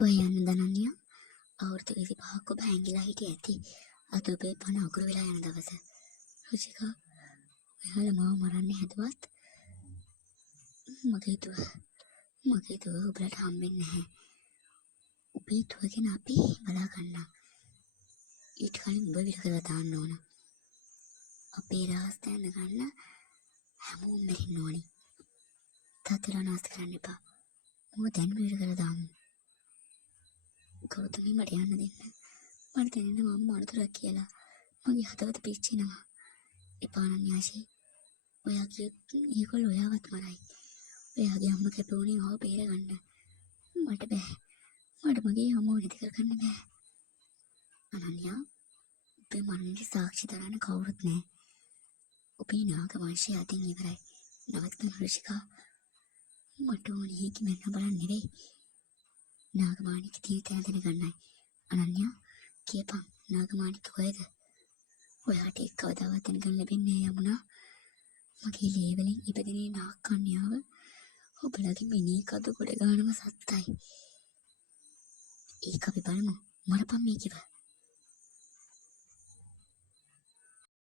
ඔය යන්න දනන්නිය අවුරුදු 25ක් ඔබ හැංගිලා හිටියේ ඇති. අද ඔබේ පණ අකුරු වෙලා යන දවස. රුචිකා ඔයාලා මාව මරන්න හැදුවත් මගේ දුව ඔබලට හම්බෙන්නේ නැහැ. ඔබේ දුව ගැන අපි බලා ගන්නවා. ඊට කලින් ඔබ විරකලා දාන්න ඕන. අපේ රහස් දැනගන්න හැමෝම මැරෙන්න ඕනි. තාත්තලා නාස්ති කරන්න එපා. මොකද දැන් විරකලා දාමු. ගෞතමී මට යන්න දෙන්න. මට දැනෙනවා අම්මා අනුතරක් කියලා. මගේ හදවත පිච්චෙනවා. එපා නන්යාෂි. ඔයා කියොත් ඒගොල්ලෝ ඔයාවත් මරයි. ඔයාගේ අම්මා කැපුණේ මාව බේරගන්න. මට බෑ. මට මගේ අම්මව නැති කරගන්න බෑ. අනන්‍යා ඔබේ මරණයට සාක්ෂි දරන්න කවුරුත් නැහැ. ඔබේ නාග වංශය අතින් ඉවරයි. නවත්තන්න රුචිකා. මට ඕනේ ඒකි මැරෙන්න බලන්න නෙවෙයි. නාගමාණික ජීවිතය දැනගන්නයි. අනන්‍යා කියපන් නාගමාණික කොහෙද? ඔයාට ඒක කවදාවත් දැනගන්න ලැබෙන්නේ නැහැ යමුනා. මගේ ලේ වලින් ඉපදෙනේ නාග කන්‍යාව ඔබලගේ මිනී කඳු ගොඩ ගන්නම සත්තයි. ඒක අපි බලමු. මරපම් මේ කිව.